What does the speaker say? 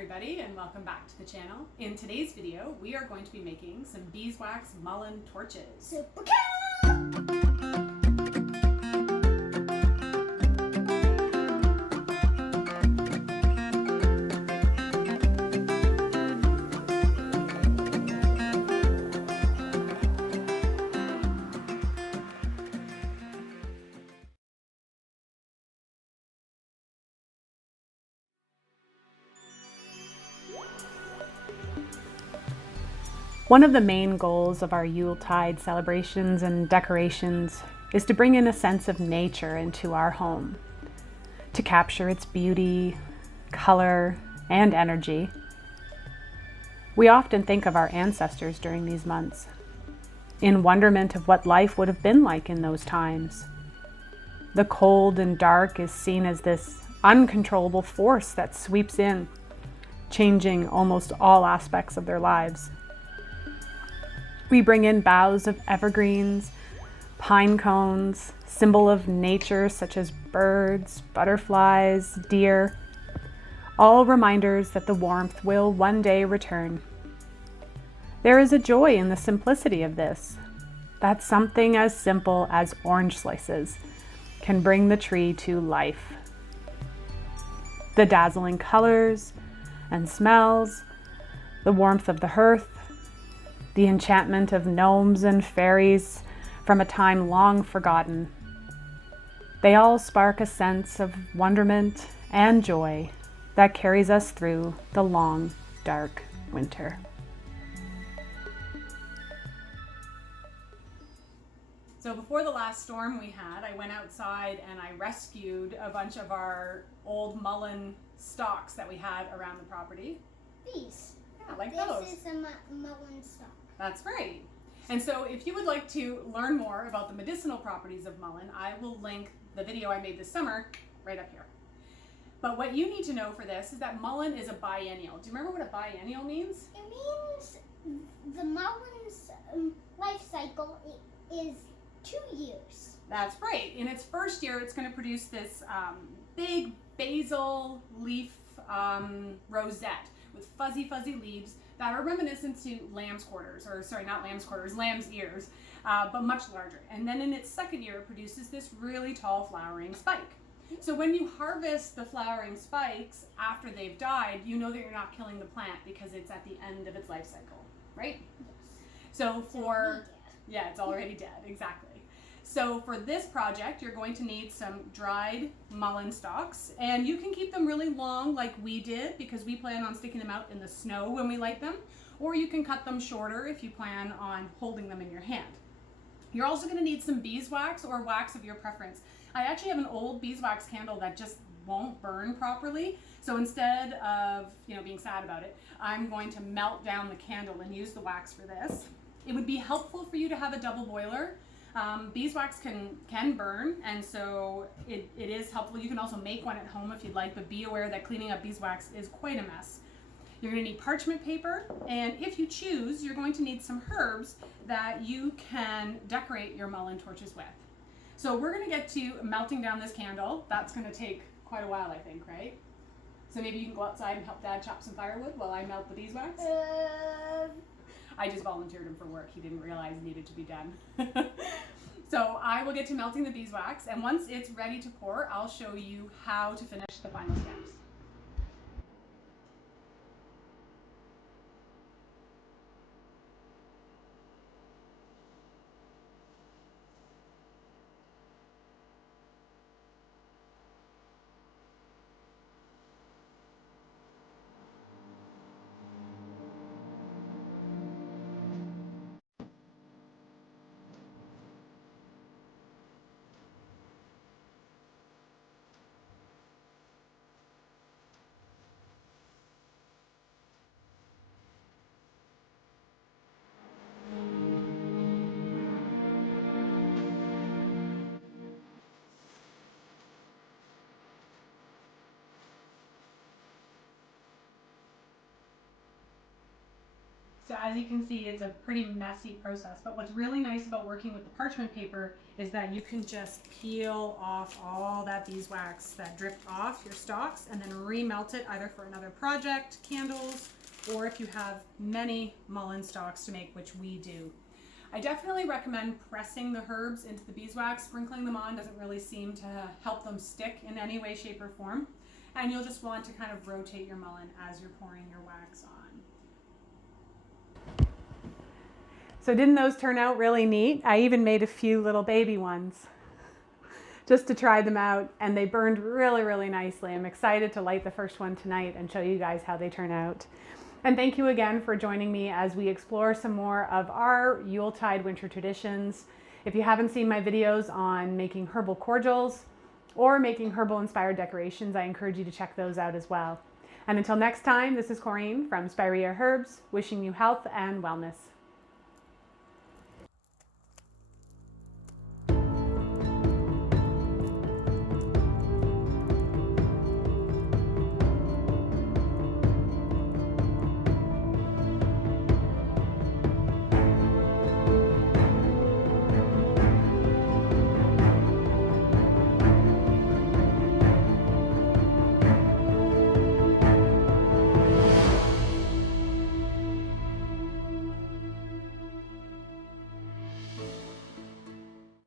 everybody, and welcome back to the channel. In today's video, we are going to be making some beeswax mullein torches. Super cool! One of the main goals of our Yuletide celebrations and decorations is to bring in a sense of nature into our home, to capture its beauty, color, and energy. We often think of our ancestors during these months, in wonderment of what life would have been like in those times. The cold and dark is seen as this uncontrollable force that sweeps in, changing almost all aspects of their lives. We bring in boughs of evergreens, pine cones, symbol of nature such as birds, butterflies, deer, all reminders that the warmth will one day return. There is a joy in the simplicity of this, that something as simple as orange slices can bring the tree to life. The dazzling colors and smells, the warmth of the hearth, the enchantment of gnomes and fairies from a time long forgotten. They all spark a sense of wonderment and joy that carries us through the long, dark winter. So before the last storm we had, I went outside and I rescued a bunch of our old mullein stalks that we had around the property. These. Yeah, like those. This is a mullein stalk. That's right. And so if you would like to learn more about the medicinal properties of mullein, I will link the video I made this summer right up here. But what you need to know for this is that mullein is a biennial. Do you remember what a biennial means? It means the mullein's life cycle is 2 years. That's right. In its first year, it's going to produce this big basil leaf rosette with fuzzy leaves that are reminiscent to lamb's quarters, or sorry, not lamb's quarters, lamb's ears, but much larger. And then in its second year, it produces this really tall flowering spike. So when you harvest the flowering spikes after they've died, you know that you're not killing the plant because it's at the end of its life cycle, right? Yes. So yeah, it's already dead, exactly. So for this project, you're going to need some dried mullein stalks, and you can keep them really long like we did because we plan on sticking them out in the snow when we light them, or you can cut them shorter if you plan on holding them in your hand. You're also going to need some beeswax or wax of your preference. I actually have an old beeswax candle that just won't burn properly, so instead of being sad about it, I'm going to melt down the candle and use the wax for this. It would be helpful for you to have a double boiler. Beeswax can burn, and so it is helpful. You can also make one at home if you'd like, but be aware that cleaning up beeswax is quite a mess. You're going to need parchment paper, and if you choose, you're going to need some herbs that you can decorate your mullein torches with. So we're going to get to melting down this candle. That's going to take quite a while, I think, right? So maybe you can go outside and help Dad chop some firewood while I melt the beeswax. I just volunteered him for work. He didn't realize it needed to be done. So I will get to melting the beeswax, and once it's ready to pour, I'll show you how to finish the final steps. So as you can see, it's a pretty messy process, but what's really nice about working with the parchment paper is that you can just peel off all that beeswax that dripped off your stalks and then remelt it either for another project, candles, or if you have many mullein stalks to make, which we do. I definitely recommend pressing the herbs into the beeswax. Sprinkling them on doesn't really seem to help them stick in any way, shape, or form. And you'll just want to kind of rotate your mullein as you're pouring your wax on. So didn't those turn out really neat? I even made a few little baby ones just to try them out, and they burned really, really nicely. I'm excited to light the first one tonight and show you guys how they turn out. And thank you again for joining me as we explore some more of our Yuletide winter traditions. If you haven't seen my videos on making herbal cordials or making herbal inspired decorations, I encourage you to check those out as well. And until next time, this is Corinne from Spirea Herbs, wishing you health and wellness.